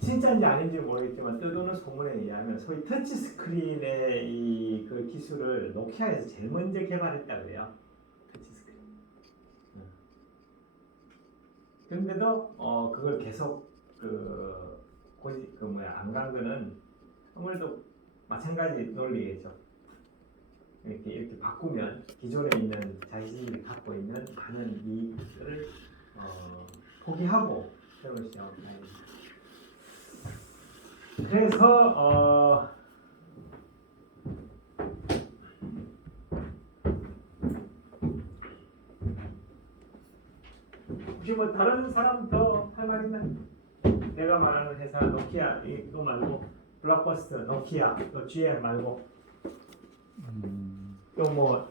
진짜인지 아닌지 모르겠지만 떠도는 소문에 의하면 소위 터치 스크린의 이 그 기술을 노키아에서 제일 먼저 개발했다 그래요. 터치 스크린. 그런데도 그걸 계속 안 간 거는 아무래도 마찬가지 논리겠죠. 이렇게 바꾸면 기존에 있는 자신이 갖고 있는 많은 이익을 포기하고 새로운 시장을 가야 됩니다. 그래서 혹시 뭐 다른 사람 더 할 말 있나? 내가 말하는 회사 노키아 이거 말고 블록버스터, 노키아, 또 GM 말고 또 뭐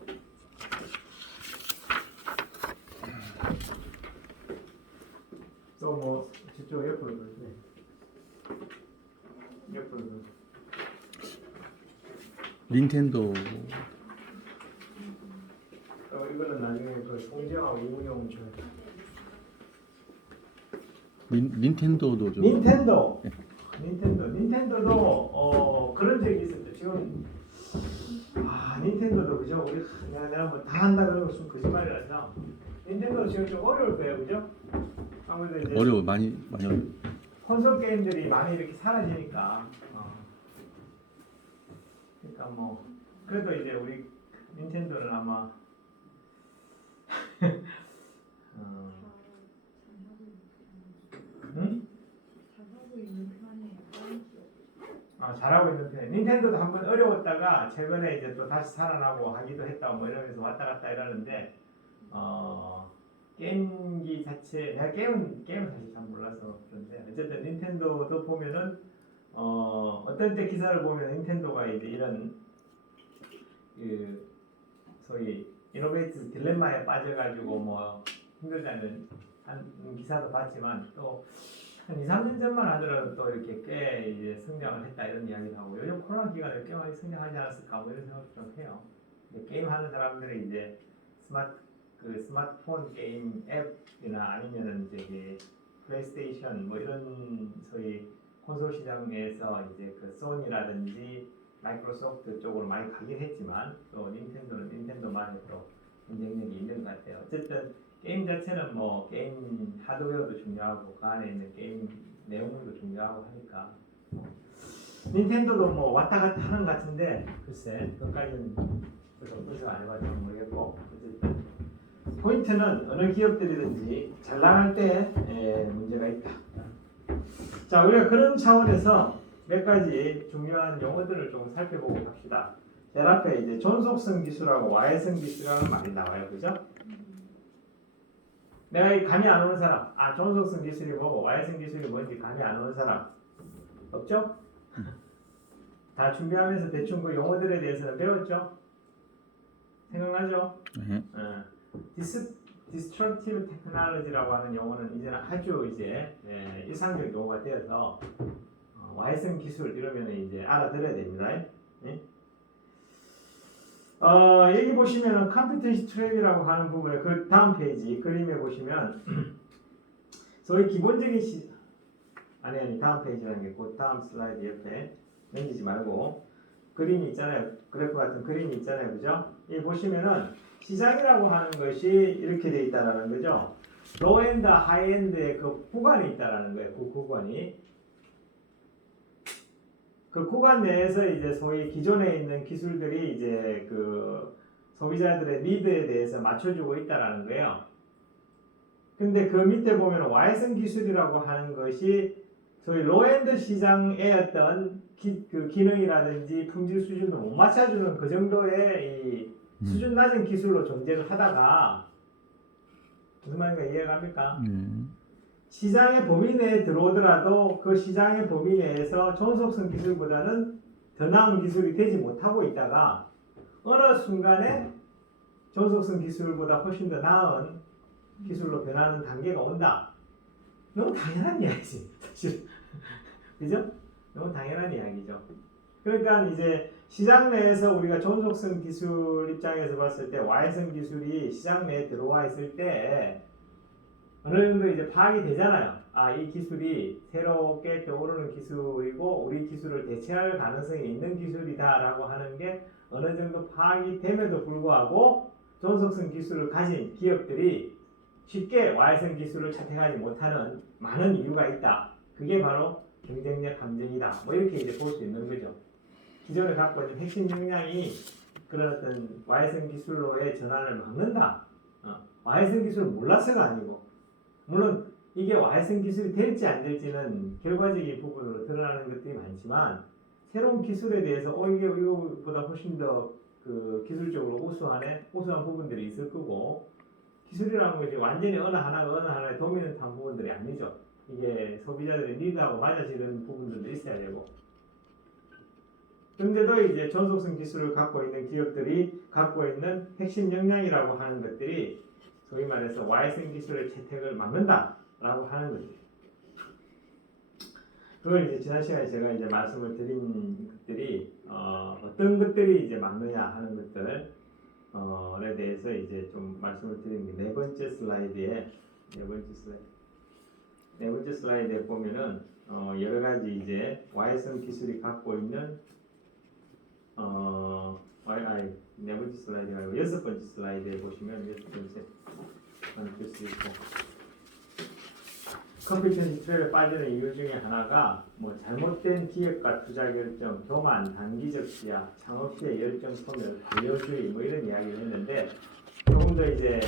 저쪽 옆으로 보세요. 옆으로 보세요. 닌텐도 이거는 나중에 그 송지하고 이문용 줘. 닌텐도도 좀 닌텐도도 그런 적이 있었죠. 지금 닌텐도도 그죠? 우리 내가 뭐 다 한다 그러는 것은 거짓말이라서 닌텐도 지금 좀 어려울 거예요, 그죠? 아무래도 이제 어려워 많이 어려워. 콘솔 게임들이 많이 이렇게 사라지니까 그러니까 뭐 그래도 이제 우리 닌텐도는 아마 잘하고 있는 편. 닌텐도도 한번 어려웠다가 최근에 이제 또 다시 살아나고 하기도 했다 뭐 이러면서 왔다 갔다 이러는데 게임기 자체 내가 게임은 사실 잘 몰라서 그런데 어쨌든 닌텐도도 보면은 어떤 때 기사를 보면 닌텐도가 이제 이런 그 소위 이노베이트 딜레마에 빠져가지고 뭐 힘들다는 한 기사도 봤지만 또 한 2, 3년 전만 하더라도 또 이렇게 꽤 이제 성장을 했다 이런 이야기를 하고 요즘 코로나 기간에 꽤 많이 성장하지 않았을까 뭐 이런 생각도 좀 해요. 게임 하는 사람들이 이제 스마트폰 게임 앱이나 아니면은 이제 플레이스테이션 뭐 이런 소위 콘솔 시장에서 이제 그 소니라든지 마이크로소프트 쪽으로 많이 가긴 했지만 또 닌텐도는 닌텐도만의 또 경쟁력이 있는 것 같아요. 어쨌든 게임 자체는 뭐 게임 하드웨어도 중요하고 그 안에 있는 게임 내용도 중요하고 하니까 닌텐도도 뭐 왔다 갔다 하는 것 같은데 글쎄 그것까지는 분석 안 해봐서 모르겠고 어쨌든 포인트는 어느 기업들이든지 잘 나갈 때 문제가 있다. 자, 우리가 그런 차원에서 몇 가지 중요한 용어들을 좀 살펴보고 갑시다. 제일 앞에 이제 존속성 기술하고 와해성 기술이라는 말이 나와요, 그죠? 내가 이 감이 안 오는 사람, 존속성 기술이 뭐고 와해성 기술이 뭔지 감이 안 오는 사람 없죠? 다 준비하면서 대충 그 용어들에 대해서는 배웠죠? 생각나죠? Destructive Technology라고 하는 용어는 이제는 아주 이제 일상적 용어가 되어서 와해성 기술 이러면 이제 알아들어야 됩니다. 네? 여기 보시면은 컴퓨테이션 트랩이라고 하는 부분에 그 다음 페이지 그림에 보시면 소위 기본적인 다음 페이지라는 게 그 다음 슬라이드 옆에 넘기지 말고 그림이 있잖아요. 그래프 같은 그림이 있잖아요. 그죠? 여기 보시면은 시장이라고 하는 것이 이렇게 되어 있다라는 거죠. 로엔드, 하이엔드의 그 구간이 있다라는 거예요. 그 구간이. 그 구간 내에서 이제 소위 기존에 있는 기술들이 이제 그 소비자들의 니드에 대해서 맞춰주고 있다라는 거예요. 근데 그 밑에 보면 와해성 기술이라고 하는 것이 소위 로엔드 시장의 어떤 그 기능이라든지 품질 수준을 못 맞춰주는 그 정도의 이 수준 낮은 기술로 존재를 하다가 무슨 말인가 이해갑니까? 시장의 범위 내에 들어오더라도 그 시장의 범위 내에서 존속성 기술보다는 더 나은 기술이 되지 못하고 있다가 어느 순간에 존속성 기술보다 훨씬 더 나은 기술로 변하는 단계가 온다. 너무 당연한 이야기지, 사실. 그죠? 너무 당연한 이야기죠. 그러니까 이제 시장 내에서 우리가 존속성 기술 입장에서 봤을 때 와해성 기술이 시장 내에 들어와 있을 때 어느 정도 이제 파악이 되잖아요. 이 기술이 새롭게 떠오르는 새로운 기술이고 우리 기술을 대체할 가능성이 있는 기술이다라고 하는 게 어느 정도 파악이 됨에도 불구하고 존속성 기술을 가진 기업들이 쉽게 Y선 기술을 채택하지 못하는 많은 이유가 있다. 그게 바로 경쟁력 함정이다. 뭐 이렇게 이제 볼 수 있는 거죠. 기존에 갖고 있는 핵심 역량이 그런 어떤 Y선 기술로의 전환을 막는다. Y선 기술을 몰라서가 아니고 물론 이게 Y선 기술이 될지 안 될지는 결과적인 부분으로 드러나는 것들이 많지만 새로운 기술에 대해서 이게 이거보다 훨씬 더 그 기술적으로 우수한 부분들이 있을 거고 기술이라는 것이 완전히 어느 하나에 도미넌트한 부분들이 아니죠. 이게 소비자들의 니드하고 맞아지는 부분들도 있어야 되고 근데도 이제 전속성 기술을 갖고 있는 기업들이 갖고 있는 핵심 역량이라고 하는 것들이 소위 말해서 Y선 기술의 채택을 막는다라고 하는 거죠. 그걸 이제 지난 시간에 제가 이제 말씀을 드린 것들이 어떤 것들이 이제 막느냐 하는 것들에 대해서 이제 좀 말씀을 드린 게 네 번째 슬라이드에 보면은 여러 가지 이제 Y선 기술이 갖고 있는 네 번째 슬라이드가 아니고 여섯 번째 슬라이드에 보시면 여섯 번째 볼 수 있고 컴피턴시 트랩에 빠지는 이유 중에 하나가 뭐 잘못된 기획과 투자 결정, 교만, 단기적 시야, 창업 시의 열정 소멸, 관료주의 뭐 이런 이야기를 했는데 조금 더 이제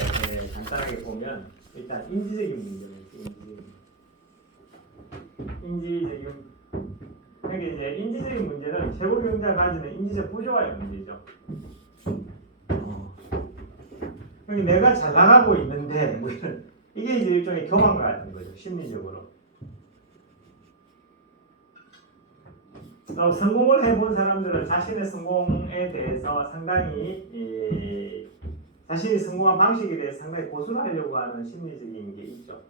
간단하게 보면 일단 인지적인 문제가 있어요. 그러니까 이제 인지적인 문제는 최고 경제가 가지는 인지적 구조화의 문제죠. 그러니까 내가 잘 나가고 있는데 뭐 이런 이게 이제 일종의 교만과 같은 거죠. 심리적으로. 또 성공을 해본 사람들은 자신의 성공에 대해서 상당히 자신이 성공한 방식에 대해서 상당히 고수하려고 하는 심리적인 게 있죠.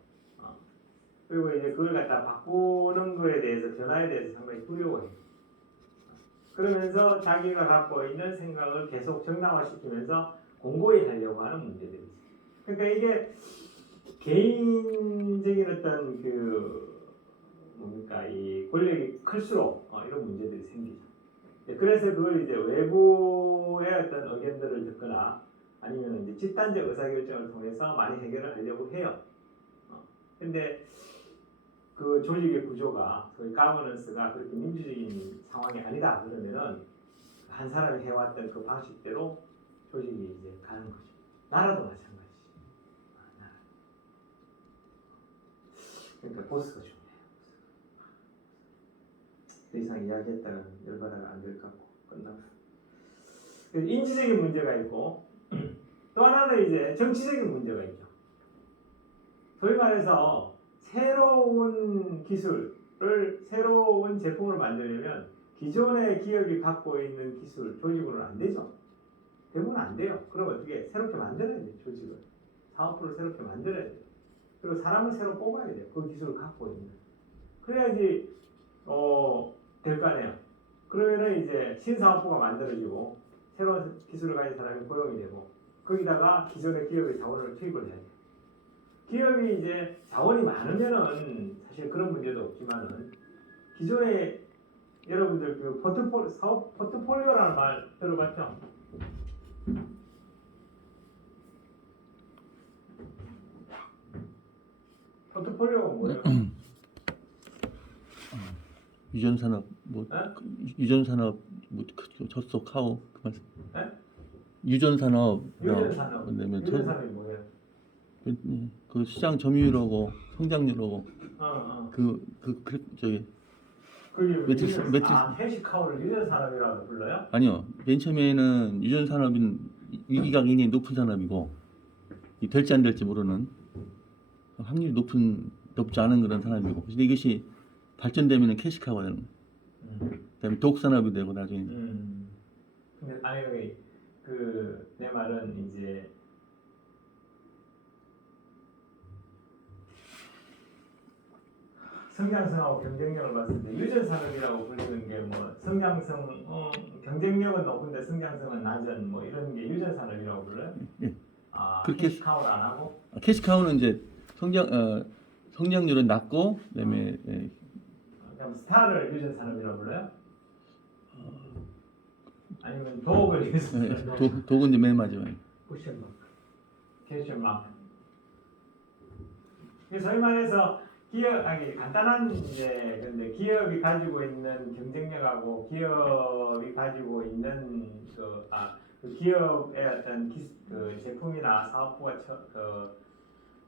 그리고 이제 그걸 갖다 바꾸는 거에 대해서 변화에 대해서 상당히 두려워해요. 그러면서 자기가 갖고 있는 생각을 계속 정당화시키면서 공고히 하려고 하는 문제들이 있어요. 그러니까 이게 개인적인 어떤 이 권력이 클수록 이런 문제들이 생기죠. 그래서 그걸 이제 외부의 어떤 의견들을 듣거나 아니면 이제 집단적 의사결정을 통해서 많이 해결을 하려고 해요. 근데 그 조직의 구조가 소위 가버넌스가 그렇게 민주적인 상황이 아니다 그러면은 한 사람이 해왔던 그 방식대로 조직이 이제 가는 거죠. 나라도 마찬가지. 그러니까 보스가 중요해요. 더 이상 이야기했다가 열받아가 안 될 것 같고 끝나고. 인지적인 문제가 있고 또 하나는 이제 정치적인 문제가 있죠. 소위 말해서 새로운 기술을 새로운 제품을 만들려면 기존의 기업이 갖고 있는 기술 조직으로는 안 되죠. 대부분 안 돼요. 그럼 어떻게 새롭게 만들어야 돼요. 조직을 사업부를 새롭게 만들어야 돼요. 그리고 사람을 새로 뽑아야 돼요. 그 기술을 갖고 있는. 그래야지 될 거 아니에요. 그러면은 이제 신사업부가 만들어지고 새로운 기술을 가진 사람이 고용이 되고 거기다가 기존의 기업의 자원을 투입을 해야 돼요. 기업이 이제 자원이 많으면은 사실 그런 문제도 없지만은 기존에 여러분들 그 사업 포트폴리오라는 말 들어봤죠? 포트폴리오가 뭐예요? 유전 산업 유전 산업 접속하고 그 말씀. 네? 유전 산업. 유전 산업이 뭐예요? 그 시장 점유율하고 성장률하고 저기 매트리스 캐시카우를 유전 산업이라고 불러요? 아니요. 맨 처음에는 유전 산업인 위기가 굉장히 높은 산업이고 될지 안 될지 모르는 확률이 높지 않은 그런 산업이고 근데 이것이 발전되면 캐시카우가 되는 거예요. 그다음에 독 산업이 되고 나중에. 근데 아니 내 말은 이제 성장성하고 경쟁력을 봤을 때 유전 산업이라고 불리는 게 뭐 성장성 경쟁력은 높은데 성장성은 낮은 뭐 이런 게 유전 산업이라고 불러요? 예. 그렇게 캐시카우를 안 하고? 캐시카우는 이제 성장률은 낮고 그다음에 그럼 스타를 유전 산업이라고 불러요? 아니면 도구를 유전 네, 산업? 독은 이제 맨 마지막에. 퀘스천 마크. 소위 말해서 기업 아니 간단한 이제 근데 기업이 가지고 있는 경쟁력하고 기업이 가지고 있는 그 기업의 어떤 그 제품이나 사업부가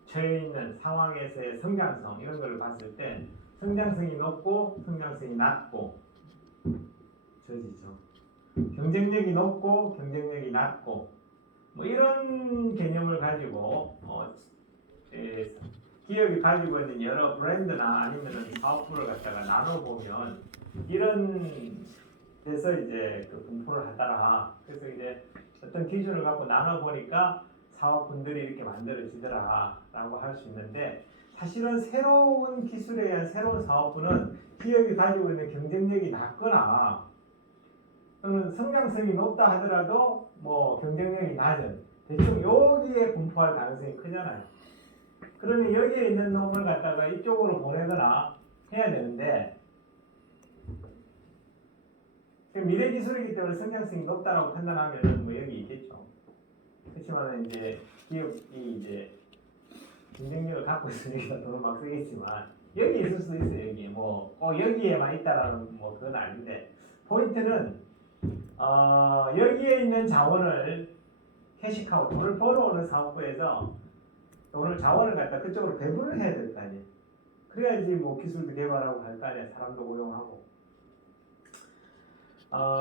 처해 있는 상황에서의 성장성 이런 걸 봤을 때 성장성이 높고 성장성이 낮고 저지죠. 경쟁력이 높고 경쟁력이 낮고 뭐 이런 개념을 가지고 기업이 가지고 있는 여러 브랜드나 아니면 사업부를 갖다가 나눠보면 이런 데서 이제 그 분포를 하더라. 그래서 이제 어떤 기준을 갖고 나눠보니까 사업분들이 이렇게 만들어지더라라고 할 수 있는데 사실은 새로운 기술에 의한 새로운 사업부는 기업이 가지고 있는 경쟁력이 낮거나 또는 성장성이 높다 하더라도 뭐 경쟁력이 낮은 대충 여기에 분포할 가능성이 크잖아요. 그러면 여기에 있는 놈을 갖다가 이쪽으로 보내거나 해야 되는데 미래 기술이기 때문에 성장성이 높다라고 판단하면 뭐 여기 있겠죠. 그렇지만 이제 기업이 이제 경쟁력을 갖고 있으니까 돈을 막 쓰겠지만 여기 있을 수도 있어요. 여기 뭐 여기에만 있다라는 뭐 그건 아닌데 포인트는 여기에 있는 자원을 캐시카우 돈을 벌어오는 사업부에서 돈을 자원을 갖다 그쪽으로 배분을 해야 될 거 아니에요. 그래야지 뭐 기술도 개발하고 할 거 아니에요. 사람도 고용하고.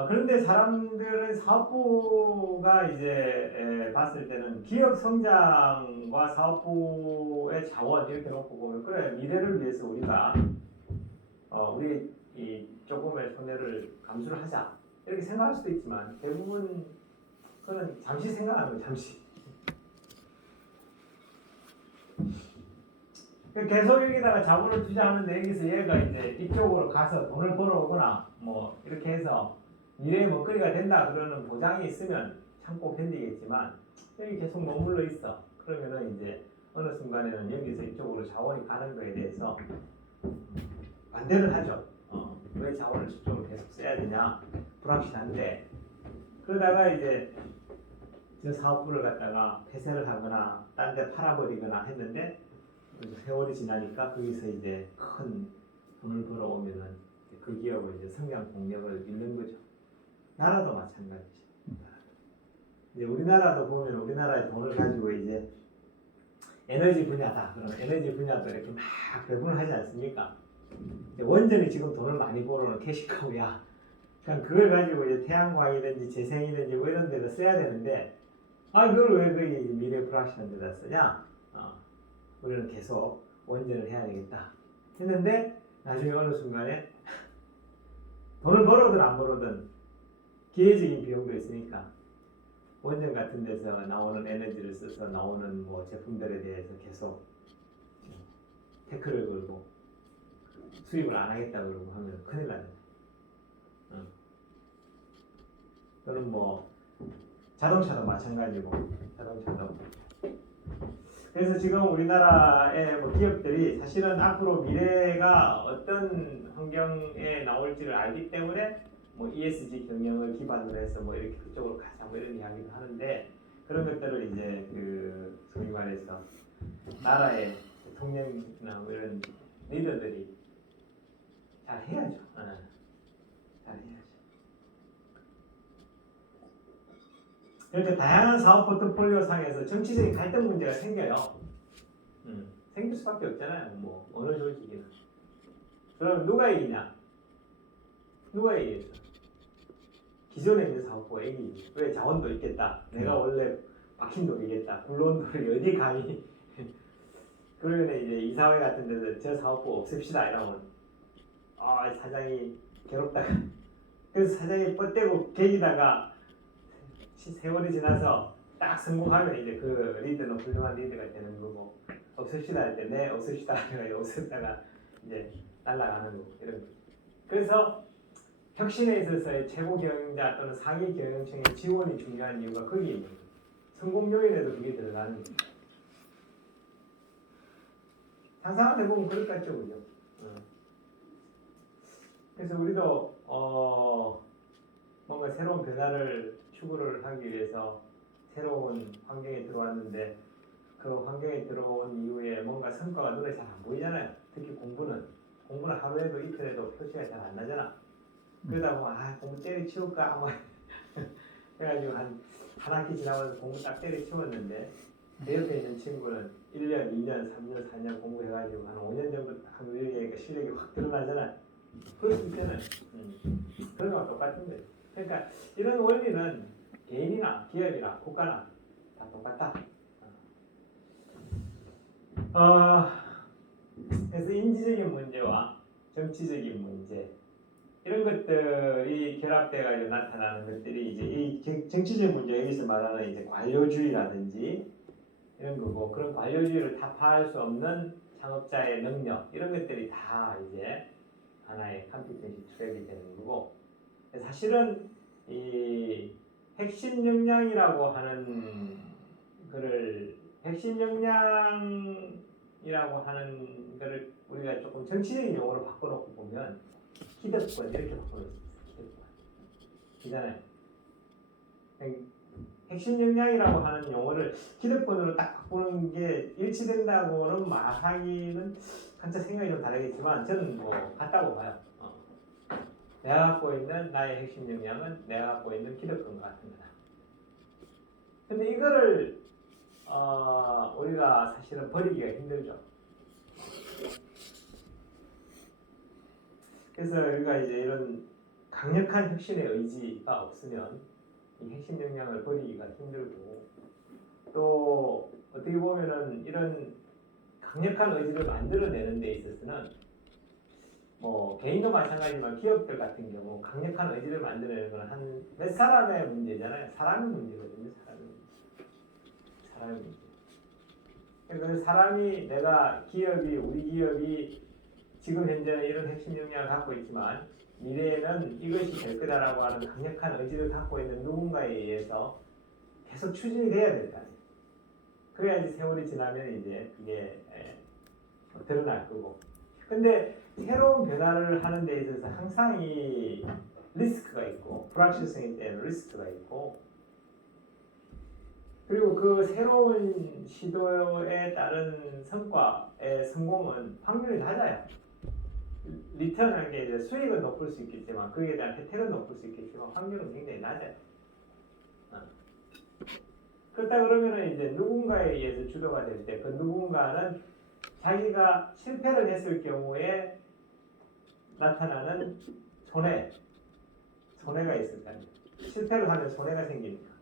그런데 사람들은 사업부가 이제 봤을 때는 기업 성장과 사업부의 자원 이렇게 놓고 보면 그래 미래를 위해서 우리가 우리 이 조금의 손해를 감수를 하자 이렇게 생각할 수도 있지만 대부분 그는 잠시 생각하는 거예요. 잠시. 계속 여기다가 자본을 투자하는데 여기서 얘가 이제 이쪽으로 가서 돈을 벌어오거나 뭐 이렇게 해서 미래의 먹거리가 된다 그러는 보장이 있으면 참고 견디겠지만 여기 계속 머물러 있어. 그러면은 이제 어느 순간에는 여기서 이쪽으로 자원이 가는 거에 대해서 반대를 하죠. 왜 자원을 저쪽으로 계속 써야 되냐? 불확실한데 그러다가 이제 저 사업부를 갖다가 폐쇄를 하거나 딴 데 팔아버리거나 했는데 세월이 지나니까 거기서 이제 큰 돈을 벌어오면은 그 기업은 이제 성장 동력을 잃는 거죠. 나라도 마찬가지죠. 이제 우리나라도 보면 우리나라의 돈을 가지고 이제 에너지 분야다. 그럼 에너지 분야도 이렇게 막 배분을 하지 않습니까? 원전이 지금 돈을 많이 벌어오는 캐시카우야. 그냥 그걸 가지고 이제 태양광이든지 재생이든지 뭐 이런 데다 써야 되는데 그걸 왜 그 미래 불확실한 데다 쓰냐? 우리는 계속 원전을 해야 되겠다 했는데 나중에 어느 순간에 돈을 벌어든 안 벌어든 기회적인 비용도 있으니까 원전 같은 데서 나오는 에너지를 써서 나오는 뭐 제품들에 대해서 계속 태클을 걸고 수입을 안 하겠다 그러고 하면 큰일 나요. 또는 뭐 자동차도 마찬가지고 자동차도 그래서 지금 우리나라의 뭐 기업들이 사실은 앞으로 미래가 어떤 환경에 나올지를 알기 때문에 뭐 ESG 경영을 기반으로 해서 뭐 이렇게 그쪽으로 가자 뭐 이런 이야기를 하는데 그런 것들을 이제 그 소위 말해서 나라의 대통령이나 뭐 이런 리더들이 잘 해야죠. 잘 해야죠. 그러니까 다양한 사업 포트폴리오 상에서 정치적인 갈등 문제가 생겨요. 생길 수밖에 없잖아요. 뭐 어느 조직이나. 그럼 누가 이기냐? 누가 이기겠어? 기존에 있는 사업부가 이기지. 왜 자원도 있겠다. 내가 원래 박힌 돈이겠다. 굴러온 돈을 어디 감히. 그러면 이제 이사회 같은 데서 저 사업부 없앱시다 이러면 사장이 괴롭다. 그래서 사장이 뻗대고 개기다가 세월이 지나서 딱 성공하면 이제 그 리더는 훌륭한 리더가 되는 거고 없읍시다 할 때 네 없읍시다 하면 없앴다가 이제 날아가는 거고 이런 거. 그래서 혁신에 있어서의 최고 경영자 또는 상위 경영층의 지원이 중요한 이유가 거기에 있는 거예요. 성공 요인에도 그게 들어가는 거예요. 상상을 해보면 그럴 것 같죠, 그죠? 그래서 우리도 뭔가 새로운 변화를 추구를 하기 위해서 새로운 환경에 들어왔는데 그 환경에 들어온 이후에 뭔가 성과가 눈에 잘 안 보이잖아요. 특히 공부는 하루에도 이틀에도 표시가 잘 안 나잖아. 그러다 보면 공부 때려치울까 뭐 그래가지고 한 학기 지나면서 공부 딱 때려치웠는데 내 옆에 있는 친구는 1년, 2년, 3년, 4년 공부해가지고 한 5년 전부터 하면 우리가 실력이 확 드러나잖아. 그럴 수 있잖아요. 그런 거랑 똑같은 거예요. 그러니까 이런 원리는 개인이나 기업이나 국가나 다 똑같다. 그래서 인지적인 문제와 정치적인 문제 이런 것들이 결합돼가지고 나타나는 것들이 이제 이 정치적 문제 여기서 말하는 이제 관료주의라든지 이런 거고 그런 관료주의를 타파할 수 없는 창업자의 능력 이런 것들이 다 이제 하나의 컴피텐시 트랙이 되는 거고 사실은 이 핵심 역량이라고 하는 거를 핵심 역량이라고 하는 거를 우리가 조금 정치적인 용어로 바꿔놓고 보면 기득권 이렇게 바꿔놓을 수 있어요. 기득권. 이잖아요. 핵심 역량이라고 하는 용어를 기득권으로 딱 바꾸는 게 일치된다고는 말하기는 한자 생각이 좀 다르겠지만 저는 뭐 같다고 봐요. 내가 갖고 있는 나의 핵심 역량은 내가 갖고 있는 기득권과 같은 거다. 근데 이거를 우리가 사실은 버리기가 힘들죠. 그래서 우리가 이제 이런 강력한 혁신의 의지가 없으면 이 핵심 역량을 버리기가 힘들고 또 어떻게 보면은 이런 강력한 의지를 만들어내는 데 있어서는 뭐 개인도 마찬가지지만 기업들 같은 경우 강력한 의지를 만들어내는 건 한 몇 사람의 문제잖아요. 사람의 문제거든요. 사람의 문제. 그래서 사람이 내가 기업이 우리 기업이 지금 현재는 이런 핵심 역량을 갖고 있지만 미래에는 이것이 될 거다라고 하는 강력한 의지를 갖고 있는 누군가에 의해서 계속 추진이 돼야 될 거 아니에요. 그래야지 세월이 지나면 이제 그게 드러날 거고. 근데 새로운 변화를 하는 데 있어서 항상 이 리스크가 있고 불확실성에 대한 리스크가 있고 그리고 그 새로운 시도에 따른 성과의 성공은 확률이 낮아요. 리턴이라는 게 이제 수익은 높을 수 있겠지만 그에 대한 혜택은 높을 수 있겠지만 확률은 굉장히 낮아요. 그렇다 그러면은 이제 누군가에 의해서 주도가 될 때 그 누군가는 자기가 실패를 했을 경우에 나타나는 손해가 있을 거 아니에요. 실패를 하면 손해가 생기니까.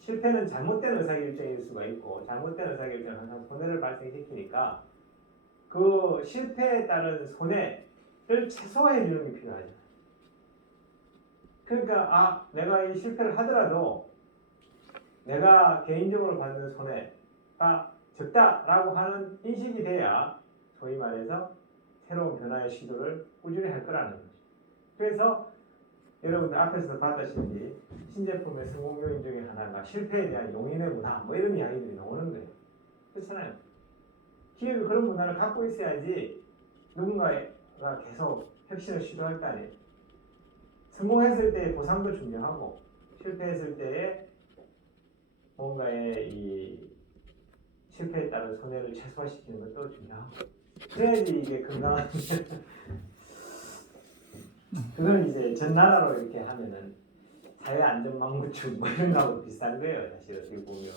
실패는 잘못된 의사결정일 수가 있고 잘못된 의사결정은 항상 손해를 발생시키니까 그 실패에 따른 손해를 최소화해 주는 게 필요하죠. 그러니까 내가 이 실패를 하더라도 내가 개인적으로 받는 손해가 적다라고 하는 인식이 돼야 소위 말해서 새로운 변화의 시도를 꾸준히 할 거라는 거죠. 그래서 여러분들 앞에서도 봤다시피 신제품의 성공 요인 중에 하나가 실패에 대한 용인의 문화 뭐 이런 이야기들이 나오는 거예요. 그렇잖아요. 기업이 그런 문화를 갖고 있어야지 누군가가 계속 혁신을 시도할 거 아니에요. 성공했을 때의 보상도 중요하고 실패했을 때의 뭔가의 이 실패에 따른 손해를 최소화시키는 것도 중요하고 그래야지 이게 건강한 그건 이제 전 나라로 이렇게 하면은 사회 안전망구축 뭐 이런 거하고 비슷한 거예요. 사실 어떻게 보면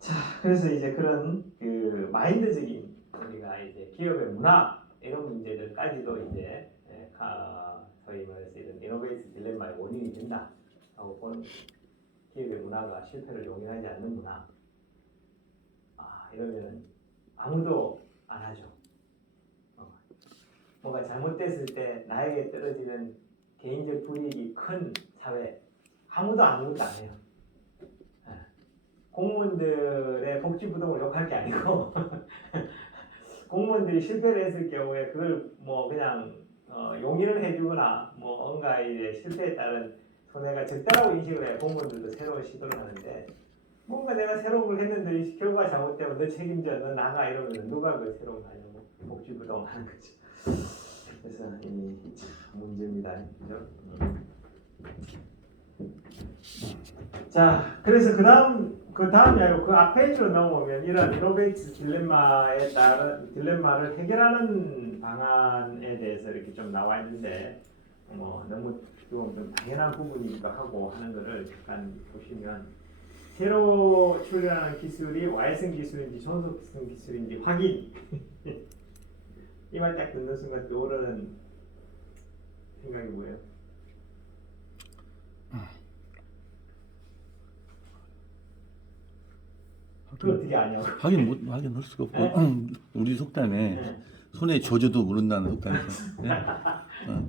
자 그래서 이제 그런 그 마인드적인 우리가 이제 기업의 문화 이런 문제들까지도 이제 소위 말해서 이런 이노베이트 딜레마의 원인이 된다 하고 보는 기업의 문화가 실패를 용인하지 않는 문화 이러면 아무도 안 하죠. 뭔가 잘못됐을 때 나에게 떨어지는 개인적 불이익이 큰 사회 아무것도 안 해요. 공무원들의 복지부동을 욕할 게 아니고 공무원들이 실패를 했을 경우에 그걸 뭐 그냥 용인을 해주거나 뭐 뭔가 이제 실패에 따른 손해가 적다라고 인식을 해요. 공무원들도 새로운 시도를 하는데 뭔가 내가 새로운 걸 했는데 이 결과가 잘못되면 너 책임져, 너 나가 이러면 누가 그 새로운 거 하냐고. 복지부가 너무 많은 거죠. 그래서 이 참 문제입니다. 그죠? 자, 그래서 그 다음이 아니고 그 앞 페이지로 넘어오면 이런 로베이츠 딜레마에 따른 딜레마를 해결하는 방안에 대해서 이렇게 좀 나와 있는데 뭐 너무 좀 당연한 부분이기도 하고 하는 거를 잠깐 보시면 새로 출현하는 기술이 Y선 기술인지 존속성 기술인지 확인 이 말 딱 듣는 순간 떠오르는 생각이 뭐예요? 그걸 어떻게 아냐고. 확인할 수가 없고 우리 속담에 네. 손에 쥐어줘도 모른다는 속담이 있어요. 네?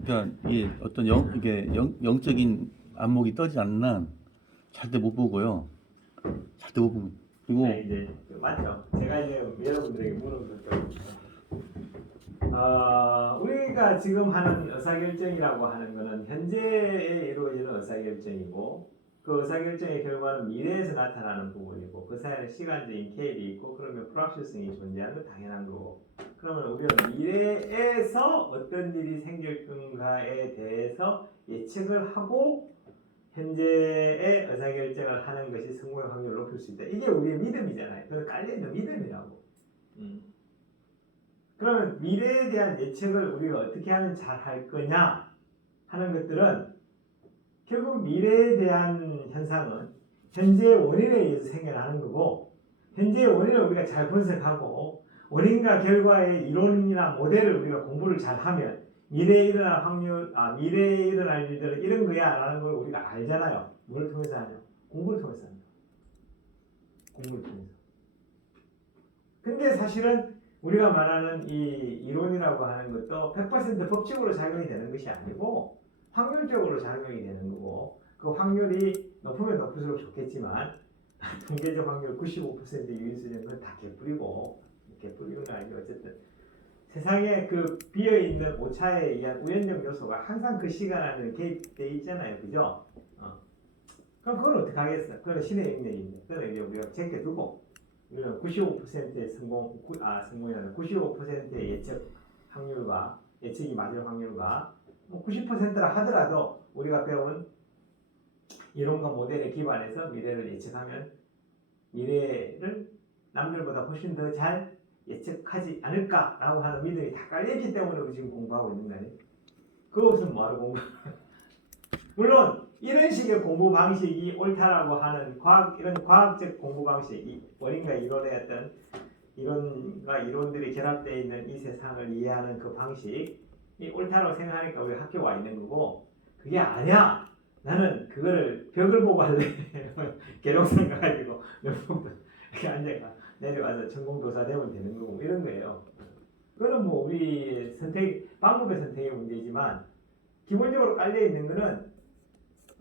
그러니까 이게 어떤 이게 영적인 안목이 떠지 않는 한 절대 못 보고요. 절대 못 보고 그리고 네, 이제 맞죠. 제가 이제 여러분들에게 물은 것도 우리가 지금 하는 의사결정이라고 하는 것은 현재에 이루어지는 의사결정이고 그 의사결정의 결과는 미래에서 나타나는 부분이고 그 사이에 시간적인 갭이 있고 그러면 불확실성이 존재하는 건 당연한 거고 그러면 우리는 미래에서 어떤 일이 생길 건가에 대해서 예측을 하고 현재의 의사결정을 하는 것이 성공의 확률을 높일 수 있다. 이게 우리의 믿음이잖아요. 그래서 깔려있는 믿음이라고. 그러면 미래에 대한 예측을 우리가 어떻게 하면 잘 할 거냐 하는 것들은 결국 미래에 대한 현상은 현재의 원인에 의해서 생겨나는 거고 현재의 원인을 우리가 잘 분석하고 원인과 결과의 이론이나 모델을 우리가 공부를 잘하면 미래에 일어날 일들은 이런 거야 라는 걸 우리가 알잖아요. 뭘 통해서 하냐? 공부를 통해서 합니다. 공부를 통해서. 근데 사실은 우리가 말하는 이 이론이라고 하는 것도 100% 법칙으로 작용이 되는 것이 아니고 확률적으로 작용이 되는 거고 그 확률이 높으면 높을수록 좋겠지만 통계적 확률 95% 유인수 정도는 다 개뿔이는 건 아니고 어쨌든 세상에 그 비어있는 오차에 의한 우연적 요소가 항상 그 시간 안에 개입되어 있잖아요. 그죠? 그럼 그걸 어떻게 하겠어? 그건 신의 영역인데 그건 이제 우리가 제껴두고 우리는 95%의 성공이라는 95%의 예측 확률과 예측이 맞을 확률과 90%라 하더라도 우리가 배운 이론과 모델에 기반해서 미래를 예측하면 미래를 남들보다 훨씬 더 잘 예측하지 않을까라고 하는 믿음이 다 깔려있기 때문에 우리 지금 공부하고 있는 거 아니에요? 그거 없으면 뭐하러 공부하는 물론 이런 식의 공부 방식이 옳다라고 하는 이런 과학적 공부 방식, 원인과 이론의 어떤 이론과 이론들이 결합되어 있는 이 세상을 이해하는 그 방식이 옳다라고 생각하니까 우리 학교 와 있는 거고 그게 아니야. 나는 그거를 벽을 보고 할래. 계룡산 가가지고 이렇게 앉아가 내려와서 전공도사 되면 되는 거고 이런 거예요. 그거는 뭐 우리 방법의 선택의 문제이지만 기본적으로 깔려 있는 거는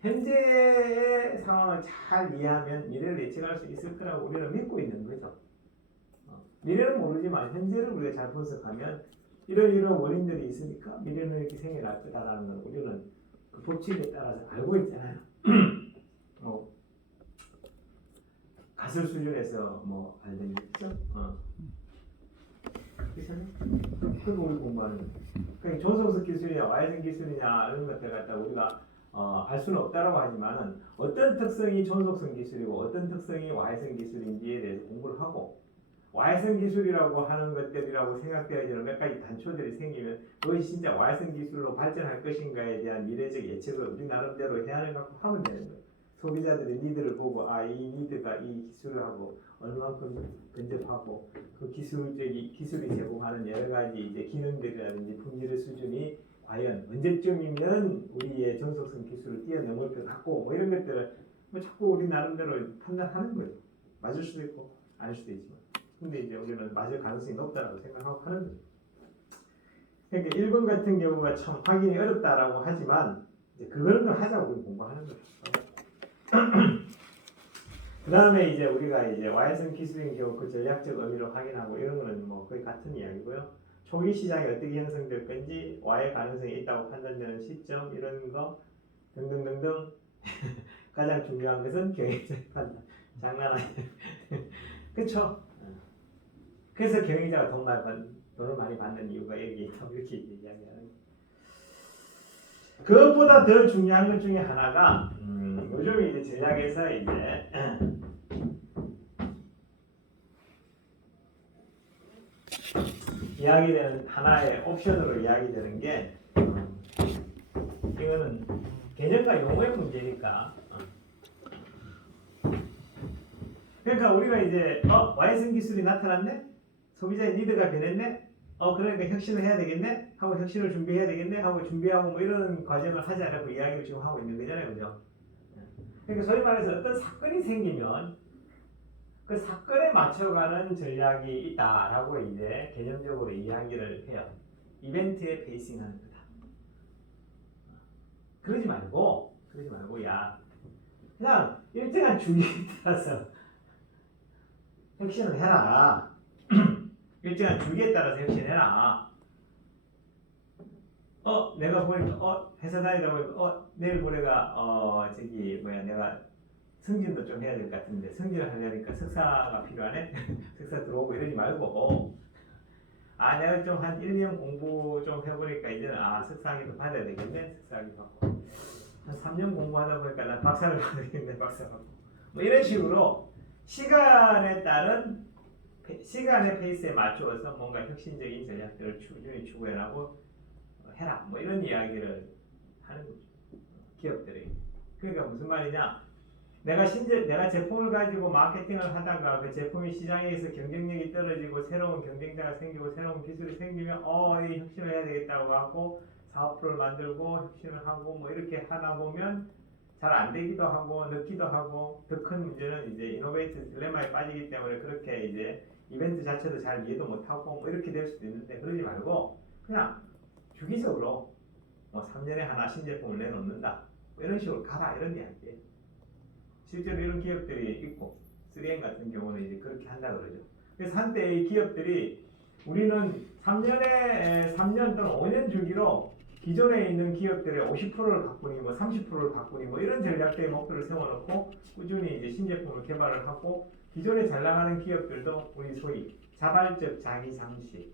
현재의 상황을 잘 이해하면 미래를 예측할 수 있을 거라고 우리는 믿고 있는 거죠. 미래는 모르지만 현재를 우리가 잘 분석하면 이런 원인들이 있으니까 미래는 이렇게 생겨날 거다라는 걸 우리는 그 법칙에 따라서 알고 있잖아요. 가설 수준에서 뭐 알던 얘기죠. 그거 우리 공부하는 거예요. 그러니까 존속성 기술이냐 Y선 기술이냐 이런 것들 갖다 우리가 알 수는 없다라고 하지만은 어떤 특성이 존속성 기술이고 어떤 특성이 Y선 기술인지에 대해서 공부를 하고 Y선 기술이라고 하는 것들이라고 생각되어지는 몇 가지 단초들이 생기면 그것이 진짜 Y선 기술로 발전할 것인가에 대한 미래적 예측을 우리 나름대로 해안을 갖고 하면 되는 거예요. 소비자들의 니드를 보고 이 니드가 이 기술을 하고 얼마만큼 근접하고 그 기술이 제공하는 여러 가지 이제 기능들이라든지 품질의 수준이 과연 언제쯤이면 우리의 전속성 기술을 뛰어넘을 것 같고 뭐 이런 것들을 뭐 자꾸 우리 나름대로 판단하는 거예요. 맞을 수도 있고 아닐 수도 있지만 근데 이제 우리는 맞을 가능성이 높다라고 생각하고 하는 거예요. 그러니까 1번 같은 경우가 참 확인이 어렵다라고 하지만 이제 그걸 하자고 우리 공부하는 거죠. 그 다음에 이제 우리가 이제 Y선 기술인 경우 그 전략적 의미로 확인하고 이런 거는 뭐 거의 같은 이야기고요. 초기 시장이 어떻게 형성될 건지 Y의 가능성이 있다고 판단되는 시점 이런 거 등등등등 가장 중요한 것은 경영적 판단. 장난 아니에요. 그쵸? 그래서 경영자가 돈 많이 돈을 많이 받는 이유가 여기 있다고 이렇게 이야기하는 거예요. 그것보다 더 중요한 것 중에 하나가 요즘 이제 전략에서 이제 이야기되는 하나의 옵션으로 이야기되는 게 이거는 개념과 용어의 문제니까 그러니까 우리가 이제 와이슨 기술이 나타났네? 소비자의 니드가 변했네? 그러니까 혁신을 해야 되겠네? 하고 혁신을 준비해야 되겠네? 하고 준비하고 뭐 이런 과정을 하지 않고 이야기를 지금 하고 있는 거잖아요. 그죠? 그러니까 소위 말해서 어떤 사건이 생기면 그 사건에 맞춰가는 전략이 있다라고 이제 개념적으로 이야기를 해요. 이벤트에 베이싱하는 거다. 그러지 말고 야 그냥 일정한 주기에 따라서 혁신을 해라. 일정한 주기에 따라서 혁신해라. 내가 보니까 회사 다니다 보니까 내일 모레가 내가 승진도 좀 해야 될 것 같은데 승진을 하려니까 석사가 필요하네. 석사 들어오고 이러지 말고 내가 좀 한 1년 공부 좀 해보니까 이제는 석사학위도 받아야 되겠네. 석사학위 받고 한 3년 공부하다 보니까 난 박사를 받아야겠네. 박사 받고 뭐 이런 식으로 시간에 따른 시간의 페이스에 맞추어서 뭔가 혁신적인 전략들을 꾸준히 추구해라고 해라. 뭐 이런 이야기를 하는 거죠. 기업들이. 그러니까 무슨 말이냐? 내가 제품을 가지고 마케팅을 하다가 그 제품이 시장에서 경쟁력이 떨어지고 새로운 경쟁자가 생기고 새로운 기술이 생기면 이 혁신을 해야 되겠다고 하고 사업부를 만들고 혁신을 하고 뭐 이렇게 하다 보면 잘 안 되기도 하고 늦기도 하고 더 큰 문제는 이제 이노베이트 딜레마에 빠지기 때문에 그렇게 이제 이벤트 자체도 잘 이해도 못하고 뭐 이렇게 될 수도 있는데 그러지 말고 그냥 주기적으로 뭐 3년에 하나 신제품을 내놓는다 뭐 이런 식으로 가라 이런 이야기예요. 실제로 이런 기업들이 있고 3M 같은 경우는 이제 그렇게 한다 그러죠. 그래서 한때 이 기업들이 우리는 3년 또는 5년 주기로 기존에 있는 기업들의 50%를 바꾸니 뭐 30%를 바꾸니 뭐 이런 전략적인 목표를 세워놓고 꾸준히 이제 신제품을 개발을 하고 기존에 잘 나가는 기업들도 우리 소위 자발적 자기 상실,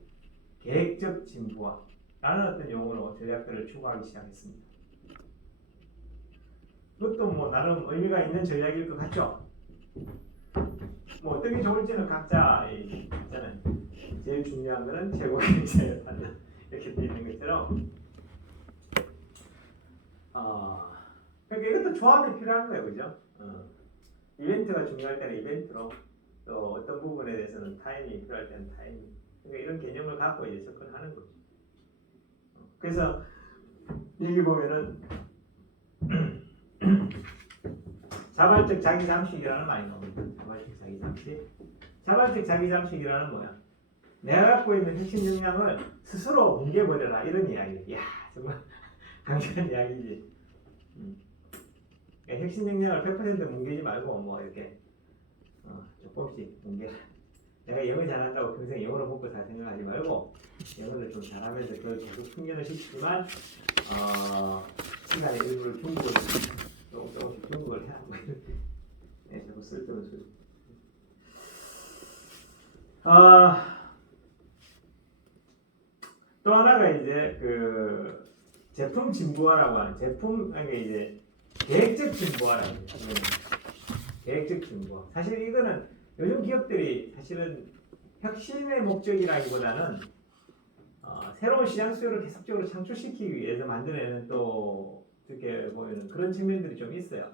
계획적 진보화라는 어떤 용어로 전략들을 추구하기 시작했습니다. 그것도 뭐 나름 의미가 있는 전략일 것 같죠. 뭐 어떤 게 좋을지는 각자는 제일 중요한 거는 최고 경제의 판단 이렇게 되어 있는 것처럼 그러니까 이것도 조합이 필요한 거예요, 그죠? 이벤트가 중요할 때는 이벤트로 또 어떤 부분에 대해서는 타이밍이 필요할 때는 타이밍. 그러니까 이런 개념을 갖고 이제 접근하는 거죠. 그래서 여기 보면은 자발적 자기 잠식이라는 말이 나옵니다. 자발적 자기 잠식. 자발적 자기 잠식이라는 뭐야? 내가 갖고 있는 핵심 역량을 스스로 뭉개버려라 이런 이야기예요. 야 정말 강력한 이야기지. 핵심 역량을 100% 뭉개지 말고 뭐 이렇게 조금씩 뭉개라. 내가 영어 잘한다고 평생 영어로 먹고 살 생각하지 말고 영어를 좀 잘하면서 그걸 계속 숙련을 시키지만 시간의 일부를 중국어로 조금씩 중국어를 해야 하고 자꾸 쓸데없는 소리. 또 하나가 이제 그 제품 진보화라고 하는 그러니까 이제 계획적 진보화라고 해요. 계획적 진보화. 사실 이거는 요즘 기업들이 사실은 혁신의 목적이라기보다는 새로운 시장 수요를 계속적으로 창출시키기 위해서 만들어내는 또 어떻게 보면 그런 측면들이 좀 있어요.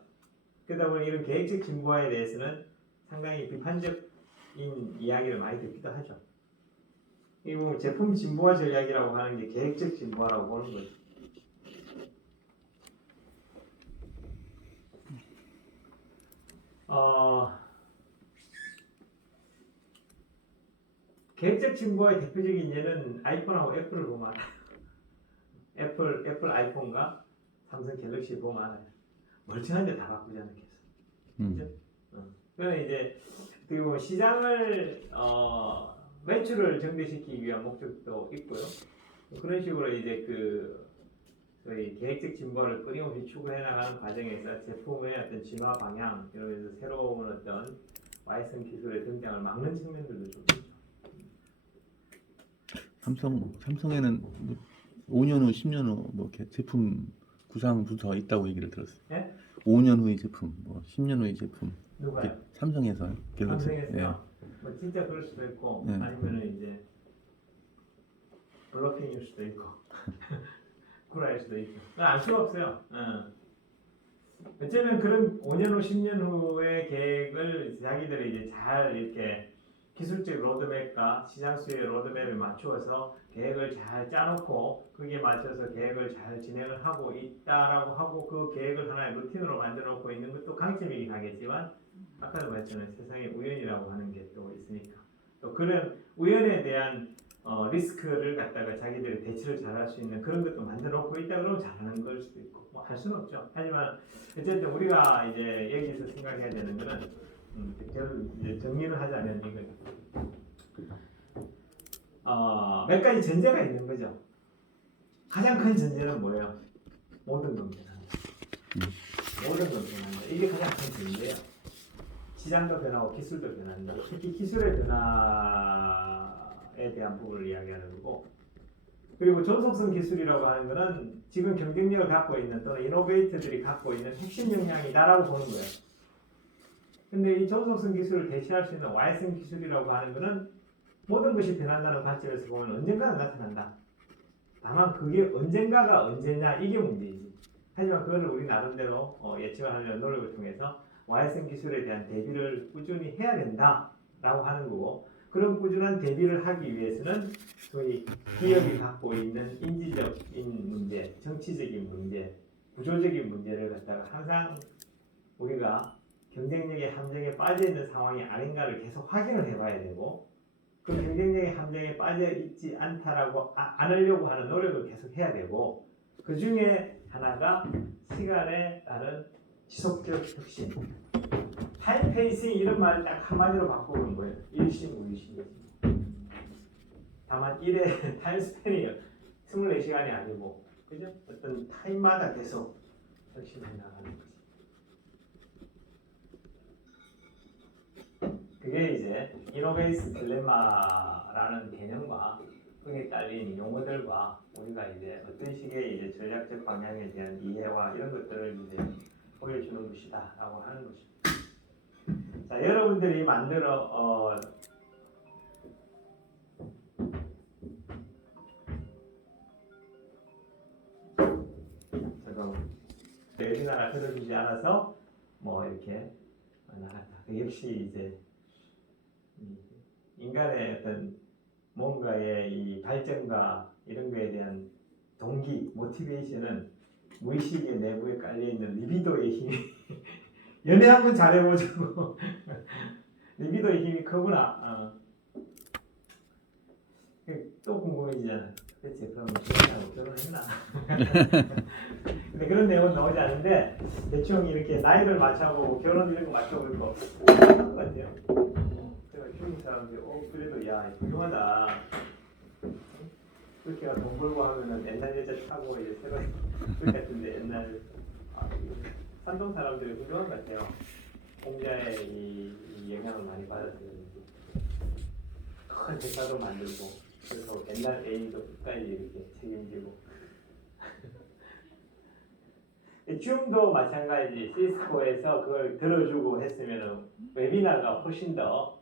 그러다 보니 이런 계획적 진보화에 대해서는 상당히 비판적인 이야기를 많이 듣기도 하죠. 이 부분 제품 진보화 전략이라고 하는 게 계획적 진보화라고 보는 거죠. 계획적 진보의 대표적인 예는 아이폰하고 애플을 보면 알아요. 애플 아이폰과 삼성 갤럭시 보면 알아요. 멀쩡한데 다 바꾸잖아요. 계속. 그죠? 그러면 이제 그리고 시장을 매출을 증대시키기 위한 목적도 있고요. 그런 식으로 이제 저희 계획적 진보를 끊임없이 추구해 나가는 과정에서 제품의 어떤 진화 방향 이러면서 새로운 어떤 와이슨 기술의 등장을 막는 측면들도 좀 있죠. 삼성에는 뭐 5년 후, 10년 후 뭐 이렇게 제품 구상 부서 있다고 얘기를 들었어요. 예? 5년 후의 제품, 뭐 10년 후의 제품. 누가요? 이렇게 삼성에서 갤럭시. 예. 삼성에서 뭐 진짜 그럴 수도 있고 네. 아니면은 이제 블러핑일 수도 있고 구라일 수도 있고 알 수가 없어요. 어쩌면 그런 5년 후, 10년 후의 계획을 자기들이 이제 잘 이렇게 기술적 로드맵과 시장 수의 로드맵에 맞추어서 계획을 잘 짜놓고 거기에 맞춰서 계획을 잘 진행을 하고 있다라고 하고 그 계획을 하나의 루틴으로 만들어 놓고 있는 것도 강점이긴 하겠지만 아까도 말했잖아요. 세상에 우연이라고 하는 게 또 있으니까 또 그런 우연에 대한 리스크를 갖다가 자기들이 대처를 잘할 수 있는 그런 것도 만들어 놓고 있다 그러면 잘하는 걸 수도 있고 뭐 할 수는 없죠. 하지만 어쨌든 우리가 이제 여기서 생각해야 되는 거는 이제 정리를 하자면 이거죠. 몇 가지 전제가 있는 거죠. 가장 큰 전제는 뭐예요? 모든 건 변한다. 모든 건 변한다. 이게 가장 큰 전제예요. 시장도 변하고 기술도 변한다. 특히 기술의 변화에 대한 부분을 이야기하는 거고 그리고 전속성 기술이라고 하는 것은 지금 경쟁력을 갖고 있는 또는 이노베이터들이 갖고 있는 핵심 역량이다라고 보는 거예요. 근데 이 전속성 기술을 대체할 수 있는 Y성 기술이라고 하는 것은 모든 것이 변한다는 관점에서 보면 언젠가는 나타난다. 다만 그게 언젠가가 언제냐 이게 문제이지. 하지만 그거를 우리 나름대로 예측을 하려는 노력을 통해서 Y성 기술에 대한 대비를 꾸준히 해야 된다라고 하는 거고 그런 꾸준한 대비를 하기 위해서는 소위 기업이 갖고 있는 인지적인 문제, 정치적인 문제, 구조적인 문제를 갖다가 항상 우리가 경쟁력의 함정에 빠져 있는 상황이 아닌가를 계속 확인을 해봐야 되고 그 경쟁력의 함정에 빠져 있지 않다라고 않으려고 하는 노력을 계속 해야 되고 그 중에 하나가 시간에 따른 지속적 혁신. 타임 페이싱 이런 말을 딱 한마디로 바꾸는 거예요. 일심우일심이지. 다만 일의 타임 스팬이 24시간이 아니고 그죠? 어떤 타임마다 계속 혁신해 나가는 거지. 그게 이제 이노베이스 딜레마라는 개념과 거기에 딸린 용어들과 우리가 이제 어떤 식의 이제 전략적 방향에 대한 이해와 이런 것들을 이제 보여주는 것이다라고 하는 것입니다. 자, 여러분들이 만들어 저도 웨비나를 들어주지 않아서 뭐 이렇게 나갔다. 역시 이제 인간의 어떤 뭔가의 이 발전과 이런 거에 대한 동기, 모티베이션은 무의식의 내부에 깔려 있는 리비도의 힘이 연애 한번 잘해보자고. 리비도의 힘이 크구나. 또 궁금해지잖아. 대체 그럼 신랑하고 결혼했나? 근데 그런 내용은 나오지 않는데 대충 이렇게 나이를 맞춰보고 결혼 이런 거 맞춰볼 거 괜찮은 것 같아요. 제가 키우는 사람들이 그래도 야 훌륭하다. 그렇게 돈 벌고 하면은 옛날 여자 차고 이제 새로 그 같은데 옛날 산동 사람들이 훌륭한 것 같아요. 공자의 이 영향을 많이 받아서 그런지 큰 회사도 만들고 그래서 옛날 애인도 끝까지 이렇게 책임지고 줌도 마찬가지. 시스코에서 그걸 들어주고 했으면 웨비나가 훨씬 더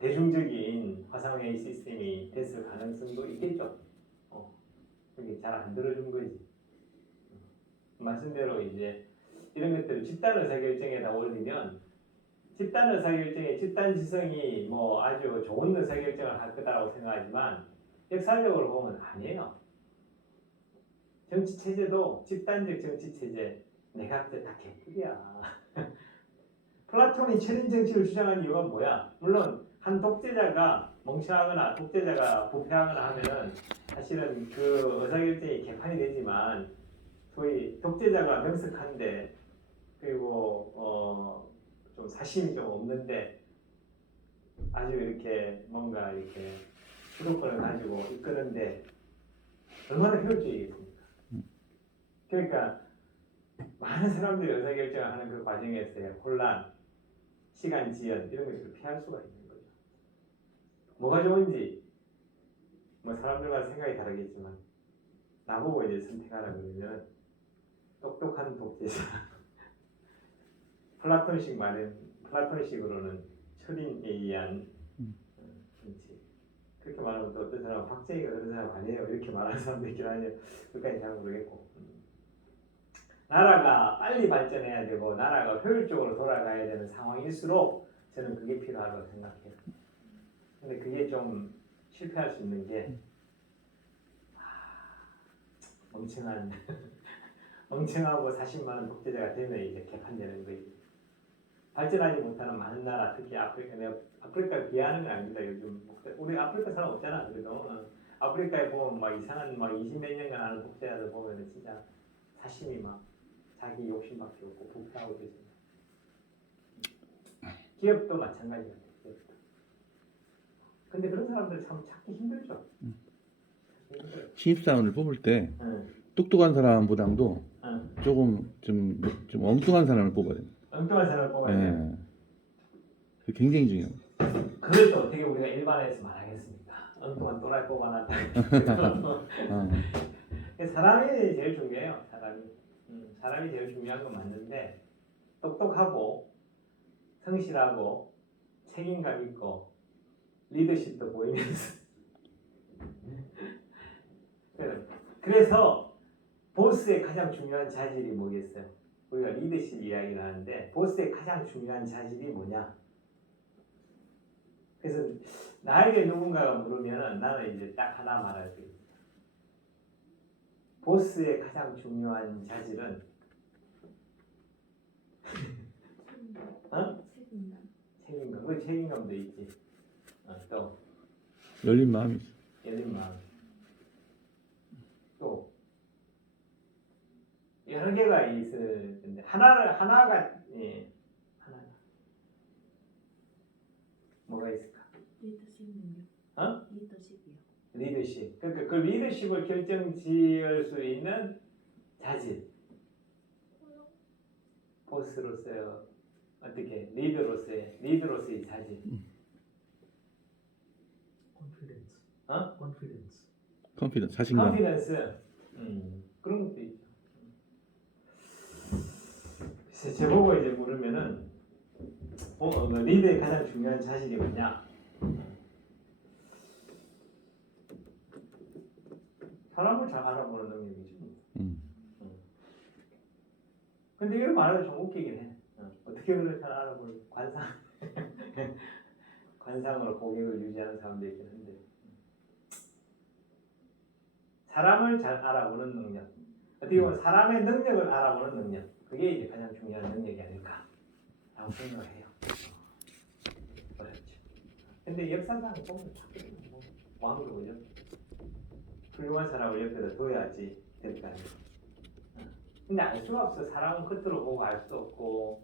대중적인 화상회의 시스템이 됐을 가능성도 있겠죠. 그게 잘 안 들어준 거지. 말씀대로 이제 이런 것들을 집단 의사결정에다 올리면 집단 의사결정의 집단 지성이 뭐 아주 좋은 의사결정을 할 거다라고 생각하지만 역사적으로 보면 아니에요. 정치 체제도 집단적 정치 체제, 내각제 다 개뿔이야. 플라톤이 체린 정치를 주장하는 이유가 뭐야? 물론 한 독재자가 멍청하거나 독재자가 부패하거나 하면은 사실은 그 의사결정이 개판이 되지만 소위 독재자가 명석한데 그리고 좀 사심이 좀 없는데 아주 이렇게 뭔가 이렇게 주도권을 가지고 이끄는데 얼마나 효율적이겠습니까? 그러니까 많은 사람들이 의사결정을 하는 그 과정에서의 혼란, 시간 지연 이런 것들을 피할 수가 있는 거죠. 뭐가 좋은지 뭐 사람들마다 생각이 다르겠지만 나보고 이제 선택하라 그러면 똑똑한 독재자 플라톤식으로는 철인에 의한 정치. 그렇게 말하면 또 어떤 사람은 박정희가 그런 사람 아니에요 이렇게 말하는 사람도 있긴 하네요. 그까지 잘 모르겠고 나라가 빨리 발전해야 되고 나라가 효율적으로 돌아가야 되는 상황일수록 저는 그게 필요하다고 생각해요. 근데 그게 좀 실패할 수 있는 게 멍청하고 40만 원 독재자가 되면 이제 개판되는 거지. 발전하지 못하는 많은 나라, 특히 아프리카, 내가 아프리카를 비하하는 건 아닙니다. 요즘 우리 아프리카 사람 없잖아. 그래도 아프리카에 보면 막 이상한 막 20몇 년간 하는 독재자들 보면은 진짜 사심이 막 자기 욕심밖에 없고 부패하고 그러지. 기업도 마찬가지야. 기업도. 근데 그런 사람들 참 찾기 힘들죠. 힘들어요. 신입사원을 뽑을 때 응. 똑똑한 사람보다도 응. 조금 좀 엉뚱한 사람을 뽑아야 돼요. 엉뚱한 사람을 뽑아야 돼요. 예. 그게 굉장히 중요해요. 그럴 때 어떻게 우리가 일반에서 말하겠습니까? 엉뚱한 또라이 뽑아놨다. 사람이 제일 중요해요. 사람이 제일 중요한 건 맞는데 똑똑하고 성실하고 책임감 있고 리더십도 보이면서 그래서 보스의 가장 중요한 자질이 뭐겠어요? 우리가 리더십 이야기를 하는데 보스의 가장 중요한 자질이 뭐냐? 그래서 나에게 누군가가 물으면 나는 이제 딱 하나 말할 수 있어요. 보스의 가장 중요한 자질은 책임감. 그 책임감도 있지. 또 열린 마음이죠. 열린 마음. 또 여러 개가 있을 텐데 하나가 뭐가 있을까? 리더십 능력. 리더십이요. 리더십. 그러니까 그 리더십을 결정지을 수 있는 자질. 보스로서의 어떻게 리더로서의 자질. 컨피던스, 자신감. 컨피던스. 그런 것도 있죠. 글쎄 제보고 이제 물으면은 리더의 가장 중요한 자질이 뭐냐? 사람을 잘 알아보는 능력이지. 근데 이런 말을 좀 웃기긴 해. 어떻게 그걸 잘 알아보는 관상으로 고객을 유지하는 사람도 있긴 한데 사람을 잘 알아보는 능력. 어떻게 보면 사람의 능력을 알아보는 능력. 그게 이제 가장 중요한 능력이 아닐까라고 생각을 해요. 어렵죠. 근데 역사상 보면 왕으로요. 훌륭한 사람을 옆에다 둬야지 될 거 아니에요. 근데 알 수가 없어. 사람은 겉으로 보고 알 수도 없고,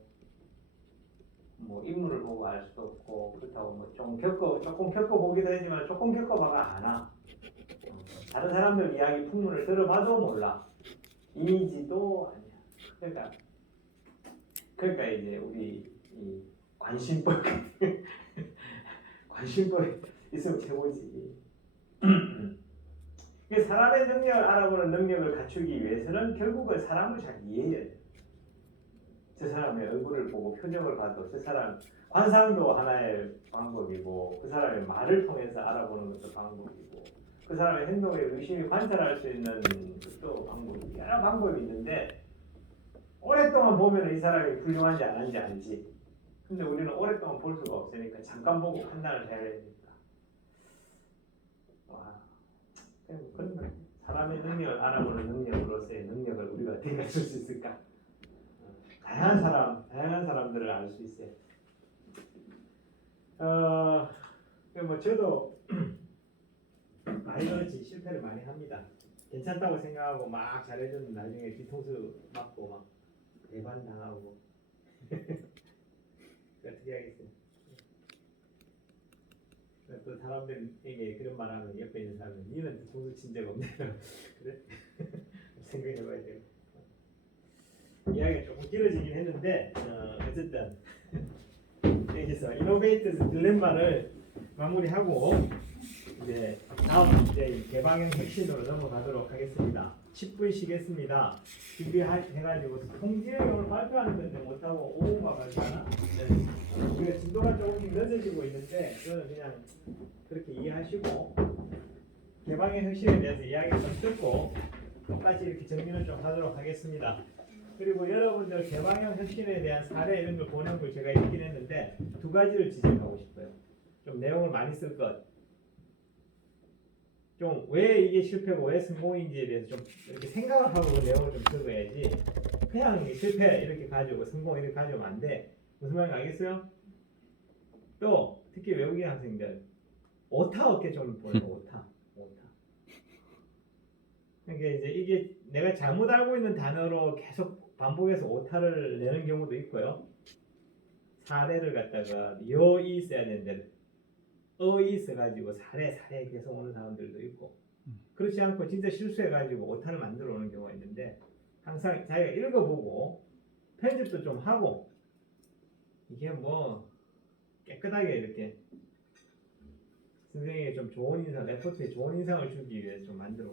뭐 인물을 보고 알 수도 없고, 그렇다고 뭐 조금 겪어보기도 하지만 조금 겪어봐가 안 다른 사람들 이야기 풍문을 들어봐도 몰라. 이미지도 아니야. 그러니까 이제 우리 이 관심법 있으면 최고지. 사람의 능력을 알아보는 능력을 갖추기 위해서는 결국은 사람을 잘 이해해야 돼. 저 사람의 얼굴을 보고 표정을 봐도 저 사람 관상도 하나의 방법이고 그 사람의 말을 통해서 알아보는 것도 방법이고 그 사람의 행동에 의심이 관찰할 수 있는 것도 방법이고 여러 방법이 있는데 오랫동안 보면 이 사람이 훌륭한지 안 한지 알지. 근데 우리는 오랫동안 볼 수가 없으니까 잠깐 보고 판단을 해야 되니까. 그런 사람의 능력을 알아보는 능력으로서의 능력을 우리가 어떻게 갖출 수 있을까? 다양한 사람들을 알 수 있어요. 뭐 저도 많이 그렇지 실패를 많이 합니다. 괜찮다고 생각하고 막 잘해주는 나중에 뒤통수 맞고 막 배반 당하고 어떻게 하겠어요? 또 사람들에게 그런 말하면 옆에 있는 사람은 니는 뒤통수 친 적 없네. 그래? 생각해봐야 돼요. 이야기가 조금 길어지긴 했는데 어쨌든 여기서 이노베이터스 딜레마를 마무리하고 이제 다음 이제 개방형 핵심으로 넘어가도록 하겠습니다. 10분 쉬겠습니다. 준비해가지고 통지력이 오늘 발표하는 건데 못하고 오후가 발표하나? 네. 우리가 진도가 조금 늦어지고 있는데 저는 그냥 그렇게 이해하시고 개방형 핵심에 대해서 이야기 좀 듣고 똑같이 이렇게 정리를 좀 하도록 하겠습니다. 그리고 여러분들 개방형 혁신에 대한 사례 이런 걸 보낸 걸 제가 읽긴 했는데 두 가지를 지적하고 싶어요. 좀 내용을 많이 쓸 것. 좀 왜 이게 실패고 왜 성공인지에 대해서 좀 이렇게 생각을 하고 그 내용을 좀 적어야지. 그냥 실패 이렇게 가지고 성공 이렇게 가지고는 안 돼. 무슨 말인지 알겠어요? 또 특히 외국인 학생들 오타 어깨 좀 보여요. 오타. 그러니까 이제 이게 내가 잘못 알고 있는 단어로 계속 반복해서 오타를 내는 경우도 있고요. 사례를 갖다가 여이 써야 되는데 어이 써가지고 사례 계속 오는 사람들도 있고 그렇지 않고 진짜 실수해가지고 오타를 만들어 오는 경우가 있는데 항상 자기가 읽어보고 편집도 좀 하고 이게 뭐 깨끗하게 이렇게 선생님에게 좀 좋은 인상, 레포트에 좋은 인상을 주기 위해서 좀 만들어